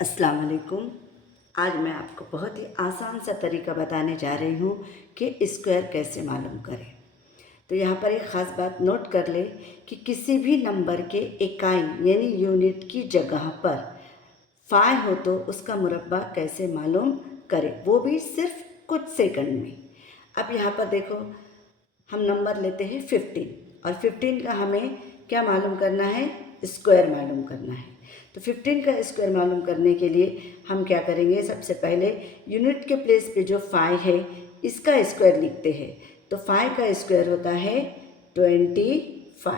अस्सलाम वालेकुम। आज मैं आपको बहुत ही आसान सा तरीका बताने जा रही हूँ कि स्क्वायर कैसे मालूम करें। तो यहाँ पर एक ख़ास बात नोट कर ले कि किसी भी नंबर के इकाई यानी यूनिट की जगह पर 5 हो तो उसका मुरब्बा कैसे मालूम करें, वो भी सिर्फ कुछ सेकंड में। अब यहाँ पर देखो, हम नंबर लेते हैं 15 और 15 का हमें क्या मालूम करना है, स्क्वायर मालूम करना है। तो 15 का स्क्वायर मालूम करने के लिए हम क्या करेंगे, सबसे पहले यूनिट के प्लेस पे जो 5 है इसका स्क्वायर लिखते हैं। तो 5 का स्क्वायर होता है 25।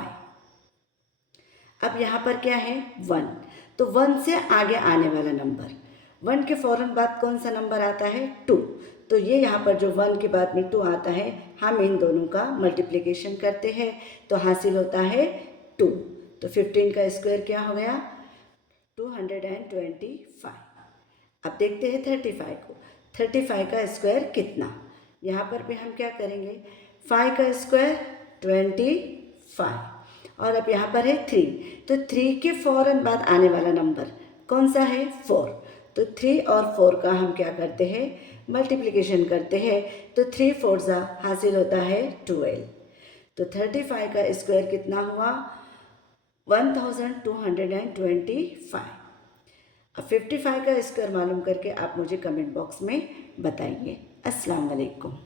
अब यहाँ पर क्या है 1, तो 1 से आगे आने वाला नंबर, 1 के फ़ौरन बाद कौन सा नंबर आता है 2। तो ये यहाँ पर जो 1 के बाद में 2 आता है, हम इन दोनों का मल्टीप्लिकेशन करते हैं तो हासिल होता है 2। तो 15 का स्क्वायर क्या हो गया 225। अब देखते हैं 35 को। 35 का स्क्वायर कितना, यहाँ पर भी हम क्या करेंगे, 5 का स्क्वायर 25 और अब यहाँ पर है 3। तो 3 के फ़ौरन बाद आने वाला नंबर कौन सा है 4। तो 3 और 4 का हम क्या करते हैं, मल्टीप्लिकेशन करते हैं। तो 3 4 जा हासिल होता है 12। तो 35 का स्क्वायर कितना हुआ 1225। अब 55 का स्क्वायर मालूम करके आप मुझे कमेंट बॉक्स में बताइए। अस्सलाम वालेकुम।